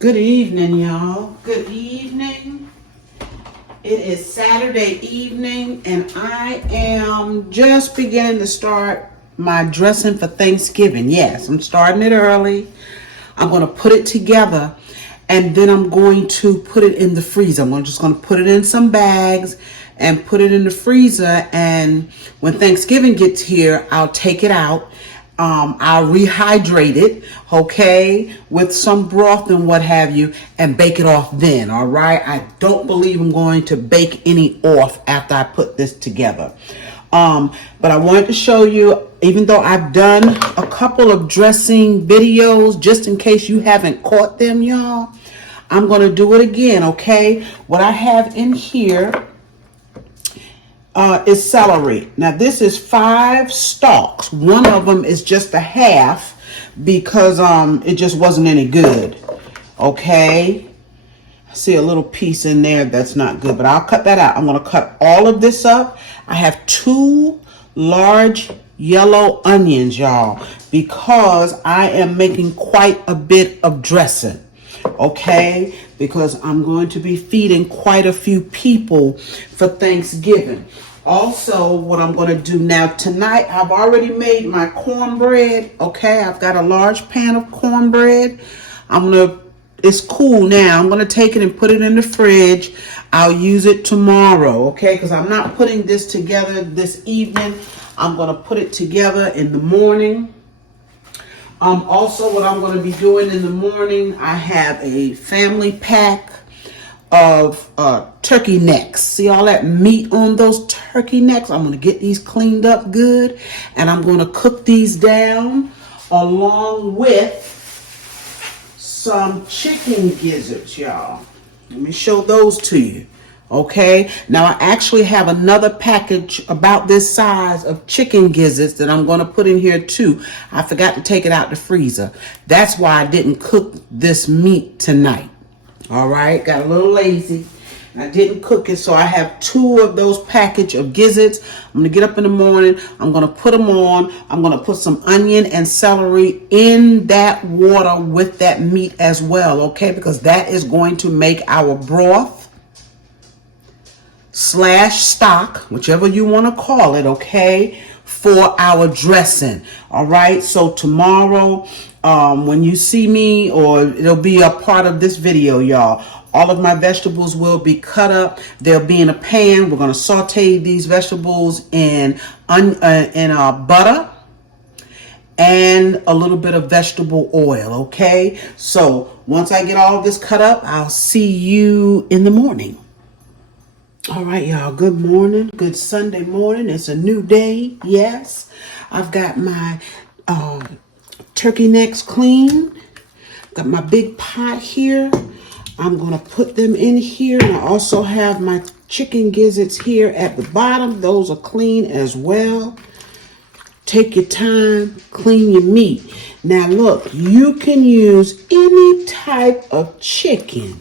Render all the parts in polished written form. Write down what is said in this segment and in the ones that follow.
Good evening, y'all. Good evening. It is Saturday evening, and I am just beginning to start my dressing for Thanksgiving. Yes, I'm starting it early. I'm going to put it together, and then I'm going to put it in the freezer. Just going to put it in some bags and put it in the freezer, and when Thanksgiving gets here, I'll take it out. I'll rehydrate it, okay, with some broth and what have you, and bake it off then, all right? I don't believe I'm going to bake any off after I put this together. But I wanted to show you, even though I've done a couple of dressing videos, just in case you haven't caught them, y'all, I'm going to do it again, okay? What I have in here is celery. Now this is 5 stalks. One of them is just a half because it just wasn't any good. Okay. I see a little piece in there that's not good, but I'll cut that out. I'm going to cut all of this up. I have 2 large yellow onions, y'all, because I am making quite a bit of dressing. Okay, because I'm going to be feeding quite a few people for Thanksgiving. Also, what I'm going to do now tonight, I've already made my cornbread. Okay, I've got a large pan of cornbread. It's cool now. I'm going to take it and put it in the fridge. I'll use it tomorrow, okay, because I'm not putting this together this evening. I'm going to put it together in the morning. Also, what I'm going to be doing in the morning, I have a family pack of turkey necks. See all that meat on those turkey necks? I'm going to get these cleaned up good, and I'm going to cook these down along with some chicken gizzards, y'all. Let me show those to you. Okay, now I actually have another package about this size of chicken gizzards that I'm going to put in here too. I forgot to take it out the freezer. That's why I didn't cook this meat tonight. All right, got a little lazy. I didn't cook it, so I have 2 of those package of gizzards. I'm going to get up in the morning. I'm going to put them on. I'm going to put some onion and celery in that water with that meat as well, okay? Because that is going to make our broth / stock, whichever you want to call it, okay, for our dressing. All right, so tomorrow, when you see me, or it'll be a part of this video, y'all, all of my vegetables will be cut up. They'll be in a pan. We're going to saute these vegetables in butter and a little bit of vegetable oil, okay? So once I get all of this cut up, I'll see you in the morning. All right, y'all. Good morning. Good Sunday morning. It's a new day. Yes. I've got my turkey necks clean. Got my big pot here. I'm going to put them in here. And I also have my chicken gizzards here at the bottom. Those are clean as well. Take your time. Clean your meat. Now, look. You can use any type of chicken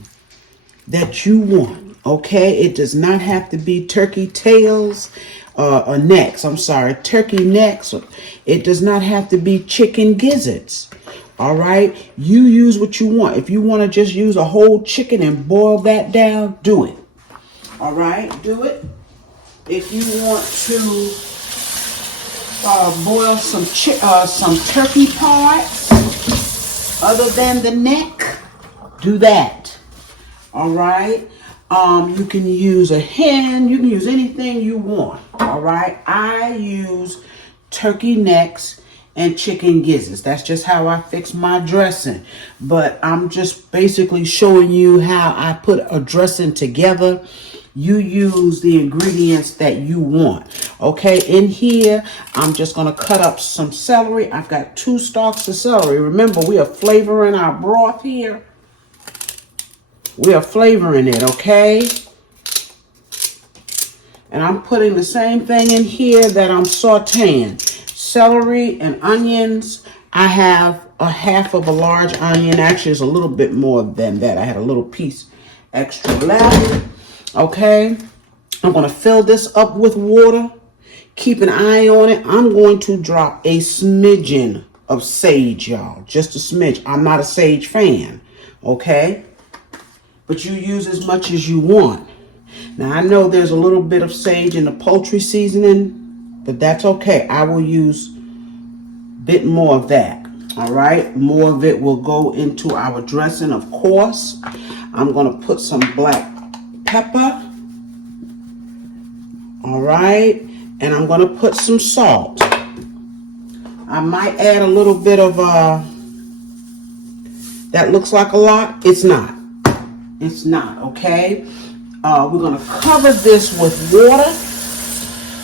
that you want. Okay, it does not have to be turkey tails or necks. I'm sorry, turkey necks. It does not have to be chicken gizzards. All right, you use what you want. If you want to just use a whole chicken and boil that down, do it. All right, do it. If you want to boil some turkey parts other than the neck, do that. All right. You can use a hen. You can use anything you want. All right. I use turkey necks and chicken gizzards. That's just how I fix my dressing. But I'm just basically showing you how I put a dressing together. You use the ingredients that you want. Okay. In here, I'm just going to cut up some celery. I've got 2 stalks of celery. Remember, we are flavoring our broth here. We are flavoring it, okay? And I'm putting the same thing in here that I'm sauteing. Celery and onions. I have a half of a large onion. Actually, it's a little bit more than that. I had a little piece extra left. Okay? I'm going to fill this up with water. Keep an eye on it. I'm going to drop a smidgen of sage, y'all. Just a smidge. I'm not a sage fan. okay? But you use as much as you want. Now, I know there's a little bit of sage in the poultry seasoning, but that's okay. I will use a bit more of that, all right? More of it will go into our dressing, of course. I'm going to put some black pepper, all right? And I'm going to put some salt. I might add a little bit of, that looks like a lot. It's not. It's not, okay? We're going to cover this with water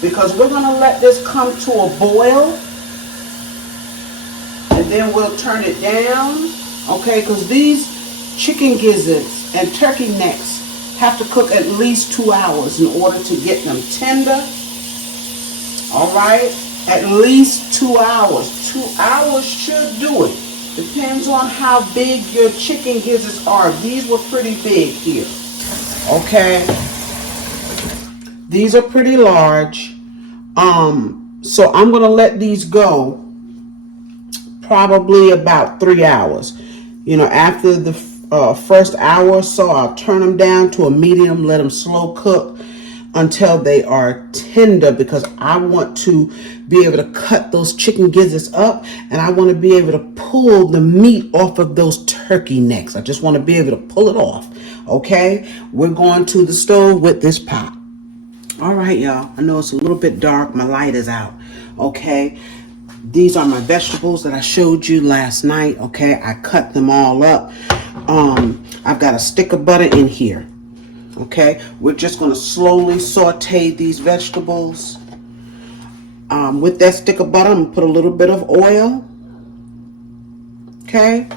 because we're going to let this come to a boil. And then we'll turn it down, okay? Because these chicken gizzards and turkey necks have to cook at least 2 hours in order to get them tender, all right? At least 2 hours. 2 hours should do it. Depends on how big your chicken gizzards are. These were pretty big here. Okay. These are pretty large. So I'm going to let these go probably about 3 hours. You know, after the first hour or so, I'll turn them down to a medium, let them slow cook until they are tender, because I want to be able to cut those chicken gizzards up, and I want to be able to pull the meat off of those turkey necks. I just want to be able to pull it off. Okay, we're going to the stove with this pot. All right, y'all, I know it's a little bit dark. My light is out. Okay, these are my vegetables that I showed you last night. Okay, I cut them all up. I've got a stick of butter in here. Okay, we're just going to slowly saute these vegetables. With that stick of butter, I'm going to put a little bit of oil. Okay,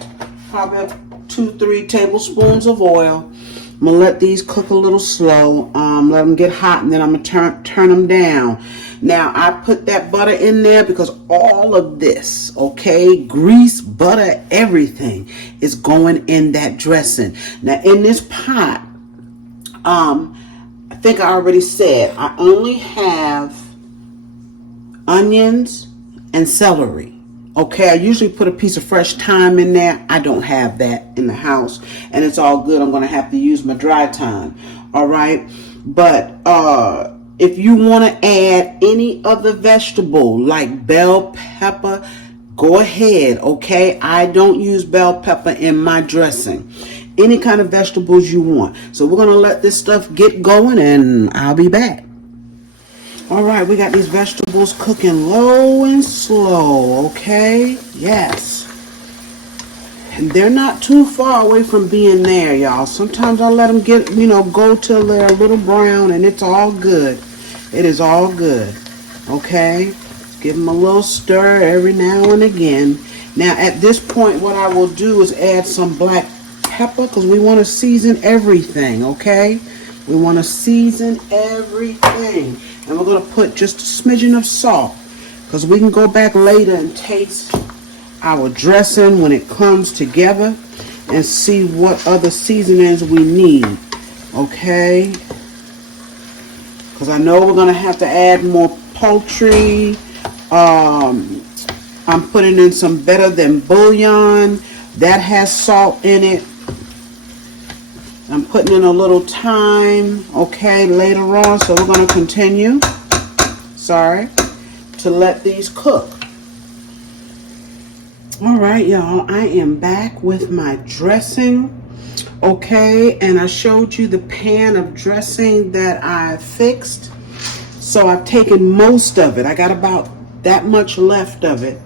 probably 2-3 tablespoons of oil. I'm going to let these cook a little slow. Let them get hot, and then I'm going to turn them down. Now, I put that butter in there because all of this, okay, grease, butter, everything is going in that dressing. Now, in this pot, I think I already said I only have onions and celery. Okay, I usually put a piece of fresh thyme in there. I don't have that in the house, and it's all good. I'm going to have to use my dry thyme. All right, but if you want to add any other vegetable like bell pepper, go ahead. Okay, I don't use bell pepper in my dressing. Any kind of vegetables you want. So we're going to let this stuff get going, and I'll be back. All right, we got these vegetables cooking low and slow, okay? Yes. And they're not too far away from being there, y'all. Sometimes I let them get, go till they're a little brown, and it's all good. It is all good, okay? Give them a little stir every now and again. Now, at this point, what I will do is add some black pepper, because we want to season everything, okay? We want to season everything. And we're going to put just a smidgen of salt, because we can go back later and taste our dressing when it comes together and see what other seasonings we need, okay? Because I know we're going to have to add more poultry. I'm putting in some Better Than bouillon. That has salt in it. I'm putting in a little thyme, okay, later on. So we're going to continue, to let these cook. All right, y'all, I am back with my dressing, okay, and I showed you the pan of dressing that I fixed. So I've taken most of it. I got about that much left of it.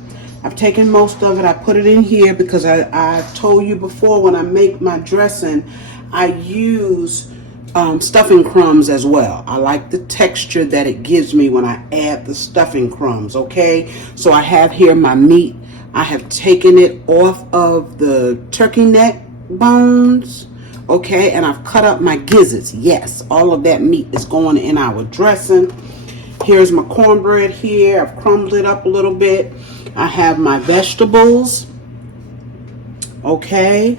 I've taken most of it. I put it in here because I told you before, when I make my dressing, I use stuffing crumbs as well. I like the texture that it gives me when I add the stuffing crumbs, okay? So I have here my meat. I have taken it off of the turkey neck bones, okay? And I've cut up my gizzards. Yes, all of that meat is going in our dressing. Here's my cornbread here. I've crumbled it up a little bit. I have my vegetables, okay?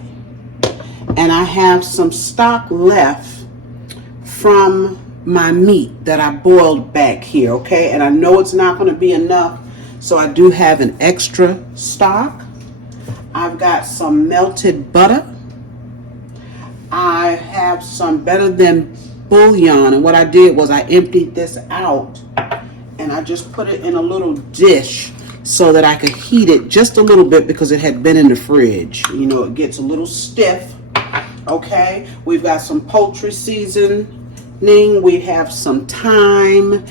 And I have some stock left from my meat that I boiled back here, okay? And I know it's not going to be enough, so I do have an extra stock. I've got some melted butter, have some Better Than bouillon, and what I did was I emptied this out and I just put it in a little dish so that I could heat it just a little bit because it had been in the fridge. You know, it gets a little stiff. Okay, we've got some poultry seasoning, we have some thyme,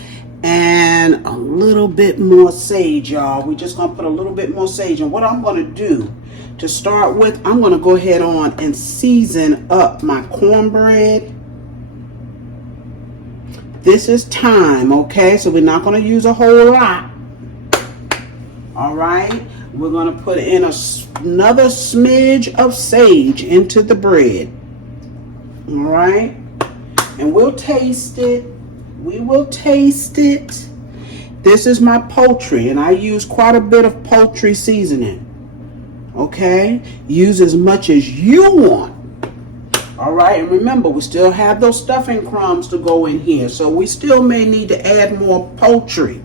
and a little bit more sage, y'all. We're just gonna put a little bit more sage. And what I'm gonna do to start with, I'm gonna go ahead on and season up my cornbread. This is thyme, okay? So we're not gonna use a whole lot. All right, we're gonna put in another smidge of sage into the bread. All right, and we'll taste it. We will taste it. This is my poultry, and I use quite a bit of poultry seasoning. Okay, use as much as you want. All right, and remember, we still have those stuffing crumbs to go in here, so we still may need to add more poultry.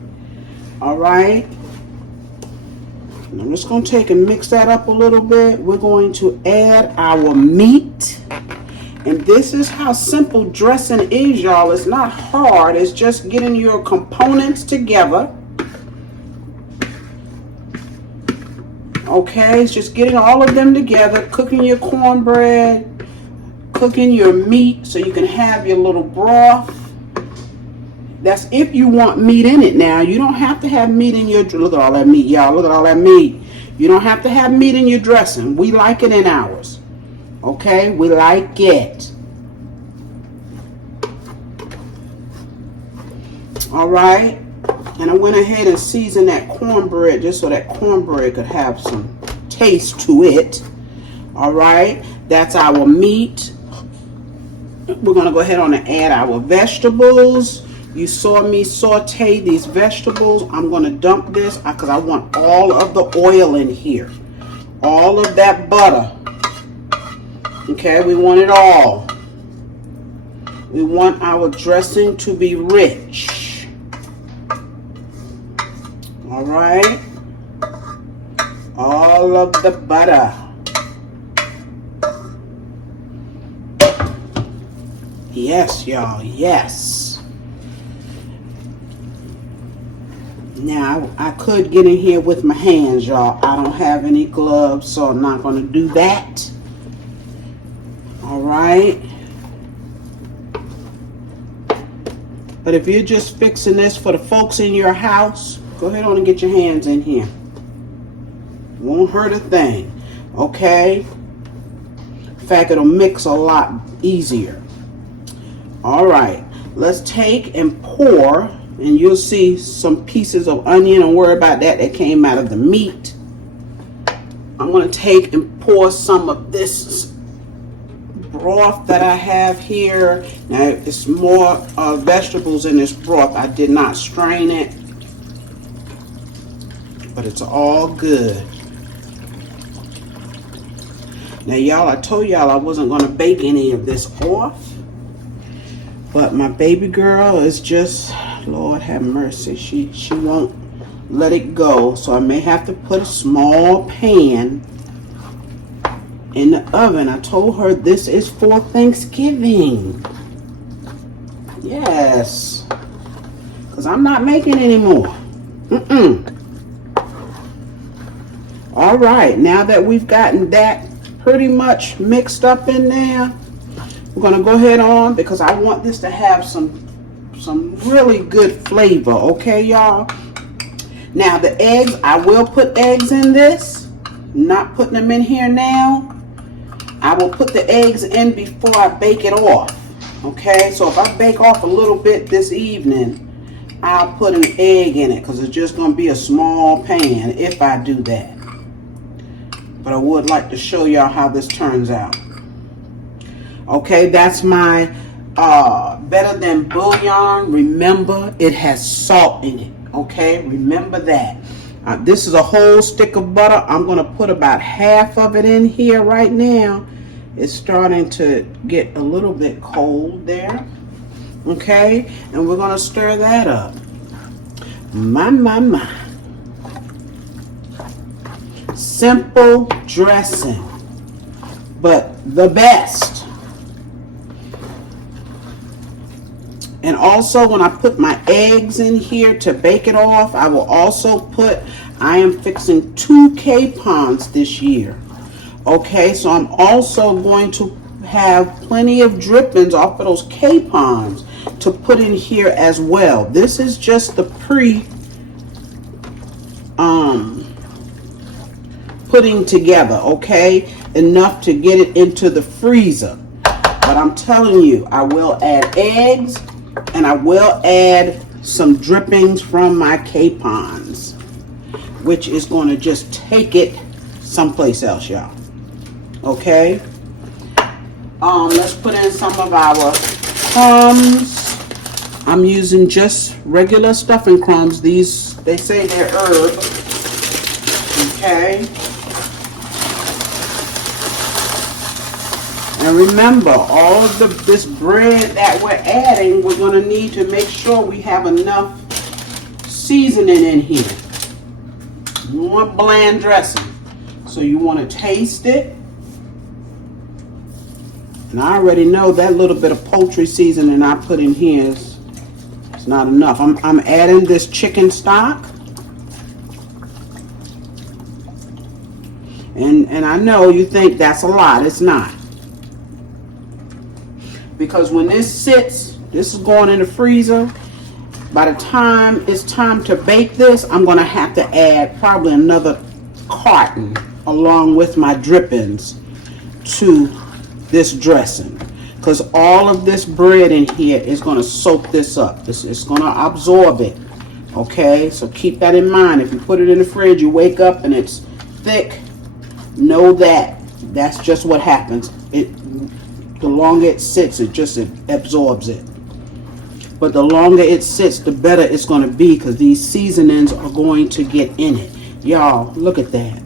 All right. I'm just going to take and mix that up a little bit. We're going to add our meat. And this is how simple dressing is, y'all. It's not hard. It's just getting your components together. Okay, it's just getting all of them together, cooking your cornbread, cooking your meat so you can have your little broth. That's if you want meat in it now. You don't have to have meat in your, look at all that meat, y'all. Look at all that meat. You don't have to have meat in your dressing. We like it in ours. Okay, we like it. All right, and I went ahead and seasoned that cornbread just so that cornbread could have some taste to it. All right, that's our meat. We're gonna go ahead on and add our vegetables. You saw me saute these vegetables. I'm going to dump this because I want all of the oil in here. All of that butter. Okay, we want it all. We want our dressing to be rich. All right. All of the butter. Yes, y'all, yes. Now, I could get in here with my hands, y'all. I don't have any gloves, so I'm not going to do that. All right. But if you're just fixing this for the folks in your house, go ahead on and get your hands in here. Won't hurt a thing. Okay? In fact, it'll mix a lot easier. All right. Let's take and pour. And you'll see some pieces of onion. Don't worry about that. That came out of the meat. I'm going to take and pour some of this broth that I have here. Now, it's more vegetables in this broth. I did not strain it. But it's all good. Now, y'all, I told y'all I wasn't going to bake any of this off. But my baby girl is just, Lord have mercy, she won't let it go. So I may have to put a small pan in the oven. I told her this is for Thanksgiving. Yes. Because I'm not making any more. All right, now that we've gotten that pretty much mixed up in there, we're going to go ahead on because I want this to have some really good flavor, okay, y'all? Now, the eggs, I will put eggs in this. Not putting them in here now. I will put the eggs in before I bake it off, okay? So if I bake off a little bit this evening, I'll put an egg in it because it's just going to be a small pan if I do that. But I would like to show y'all how this turns out. Okay, that's my Better Than bouillon. Remember, it has salt in it. Okay, remember that. This is a whole stick of butter. I'm going to put about half of it in here right now. It's starting to get a little bit cold there. Okay, and we're going to stir that up. My. Simple dressing, but the best. And also when I put my eggs in here to bake it off, I will also put, I am fixing 2 capons this year. Okay, so I'm also going to have plenty of drippings off of those capons to put in here as well. This is just the putting together, okay? Enough to get it into the freezer. But I'm telling you, I will add eggs and I will add some drippings from my capons, which is going to just take it someplace else, y'all. Okay? Let's put in some of our crumbs. I'm using just regular stuffing crumbs. These, they say they're herb. Okay? And remember, all of this bread that we're adding, we're going to need to make sure we have enough seasoning in here. You want bland dressing. So you want to taste it. And I already know that little bit of poultry seasoning I put in here is not enough. I'm adding this chicken stock. And I know you think that's a lot. It's not. Because when this sits, this is going in the freezer. By the time it's time to bake this, I'm going to have to add probably another carton along with my drippings to this dressing. Because all of this bread in here is going to soak this up. It's going to absorb it. Okay, so keep that in mind. If you put it in the fridge, you wake up and it's thick, know that that's just what happens. The longer it sits, it absorbs it. But the longer it sits, the better it's going to be, because these seasonings are going to get in it. Y'all, look at that.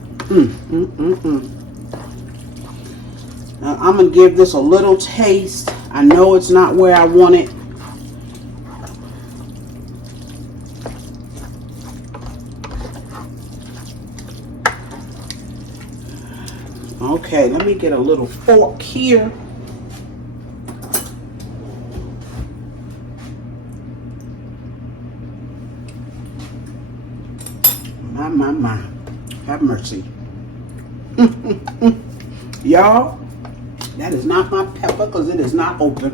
Now, I'm going to give this a little taste. I know it's not where I want it. Okay, let me get a little fork here. My. Have mercy. Y'all, that is not my pepper because it is not open.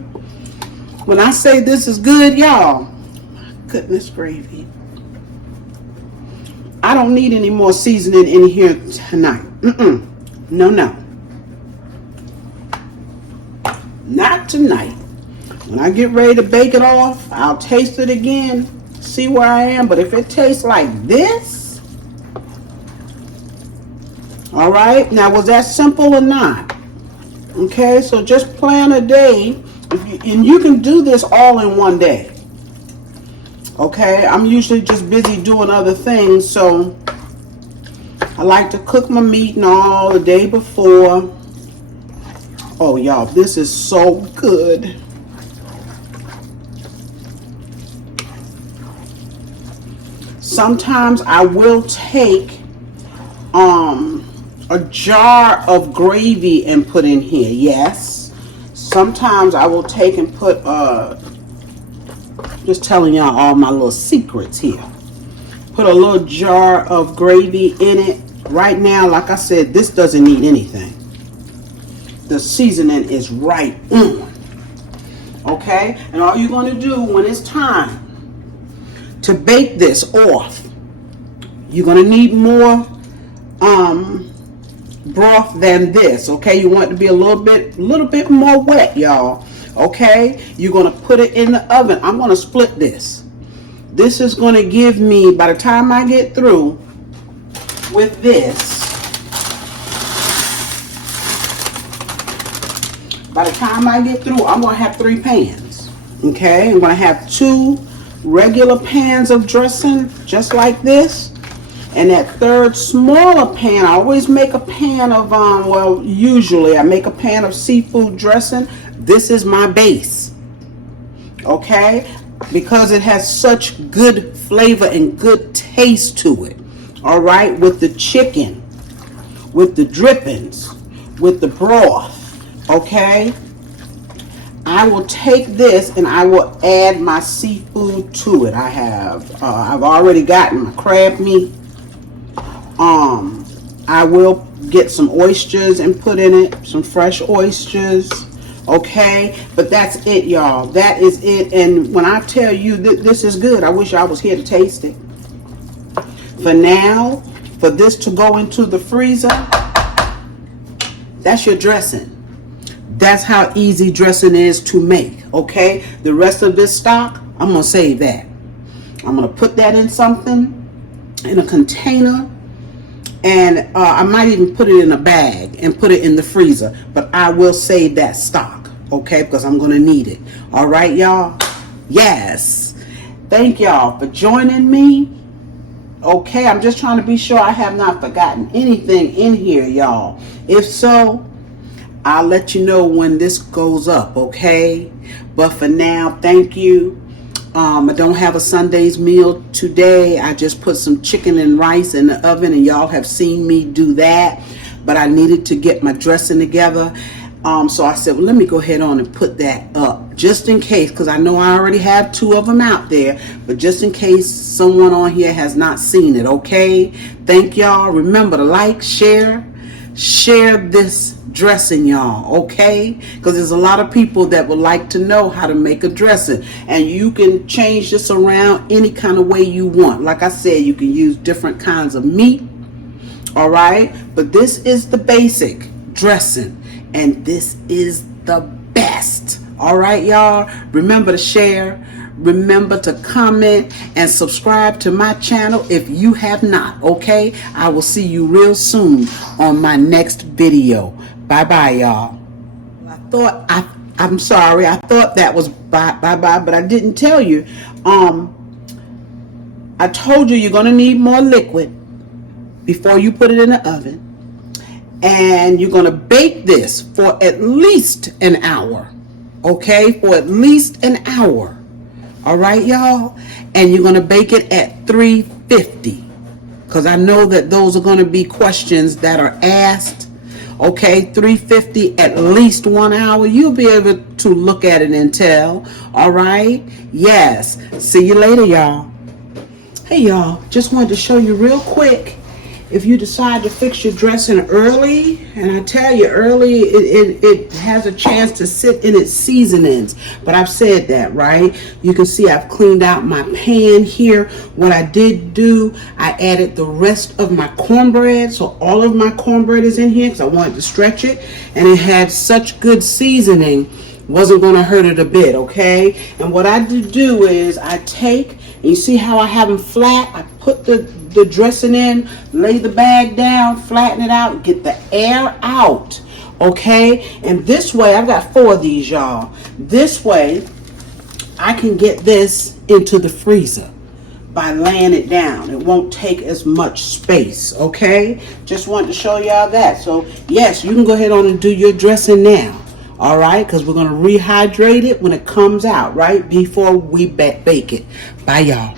When I say this is good, y'all, goodness gravy. I don't need any more seasoning in here tonight. No. Not tonight. When I get ready to bake it off, I'll taste it again, see where I am. But if it tastes like this, all right, now was that simple or not? Okay, so just plan a day, and you can do this all in one day. Okay, I'm usually just busy doing other things, so I like to cook my meat and all the day before. Oh, y'all, this is so good. Sometimes I will take a jar of gravy and put in here. Yes. Sometimes I will take and put just telling y'all all my little secrets here. Put a little jar of gravy in it. Right now, like I said, this doesn't need anything. The seasoning is right on. Okay? And all you're going to do when it's time to bake this off, you're going to need more broth than this. Okay, you want it to be a little bit more wet, y'all. Okay, you're going to put it in the oven. I'm going to split this. This is going to give me, by the time I get through with this, by the time I get through, I'm going to have 3 pans. Okay, I'm going to have 2 regular pans of dressing just like this. And that third smaller pan, I always make a pan of, well, usually I make a pan of seafood dressing. This is my base, okay? Because it has such good flavor and good taste to it, all right? With the chicken, with the drippings, with the broth, okay? I will take this and I will add my seafood to it. I've already gotten my crab meat. I will get some oysters and put in it, some fresh oysters. Okay, but that's it, y'all. That is it. And when I tell you this is good, I wish I was here to taste it. For now, for this to go into the freezer, that's your dressing. That's how easy dressing is to make. Okay, the rest of this stock, I'm gonna save that. I'm gonna put that in something, in a container, and I might even put it in a bag and put it in the freezer. But I will save that stock, okay, because I'm gonna need it. All right, y'all. Yes. Thank y'all for joining me. Okay, I'm just trying to be sure I have not forgotten anything in here, y'all. If so, I'll let you know when this goes up, okay? But for now, thank you. I don't have a Sunday's meal today. I just put some chicken and rice in the oven, and y'all have seen me do that. But I needed to get my dressing together. So I said, well, let me go ahead on and put that up just in case, because I know I already have 2 of them out there, but just in case someone on here has not seen it, okay? Thank y'all. Remember to like, share this dressing, y'all, okay? Because there's a lot of people that would like to know how to make a dressing, and you can change this around any kind of way you want. Like I said, you can use different kinds of meat, all right? But this is the basic dressing, and this is the best. All right, y'all. Remember to share, remember to comment, and subscribe to my channel if you have not, okay? I will see you real soon on my next video. Bye bye, y'all. I'm sorry, I thought that was bye bye, but I didn't tell you. I told you you're gonna need more liquid before you put it in the oven. And you're going to bake this for at least an hour. Okay? For at least an hour. All right, y'all? And you're going to bake it at 350. Because I know that those are going to be questions that are asked. Okay? 350 at least 1 hour. You'll be able to look at it and tell. All right? Yes. See you later, y'all. Hey, y'all. Just wanted to show you real quick. If you decide to fix your dressing early, and I tell you early, it has a chance to sit in its seasonings. But I've said that, right? You can see I've cleaned out my pan here. What I did do, I added the rest of my cornbread. So all of my cornbread is in here because I wanted to stretch it. And it had such good seasoning, wasn't going to hurt it a bit, okay? And what I do is I take, and you see how I have them flat? I put the dressing in, lay the bag down, flatten it out, get the air out, okay? And this way, I've got 4 of these, y'all. This way, I can get this into the freezer by laying it down. It won't take as much space, okay? Just wanted to show y'all that. So, yes, you can go ahead on and do your dressing now, all right? Because we're going to rehydrate it when it comes out, right? Before we bake it. Bye, y'all.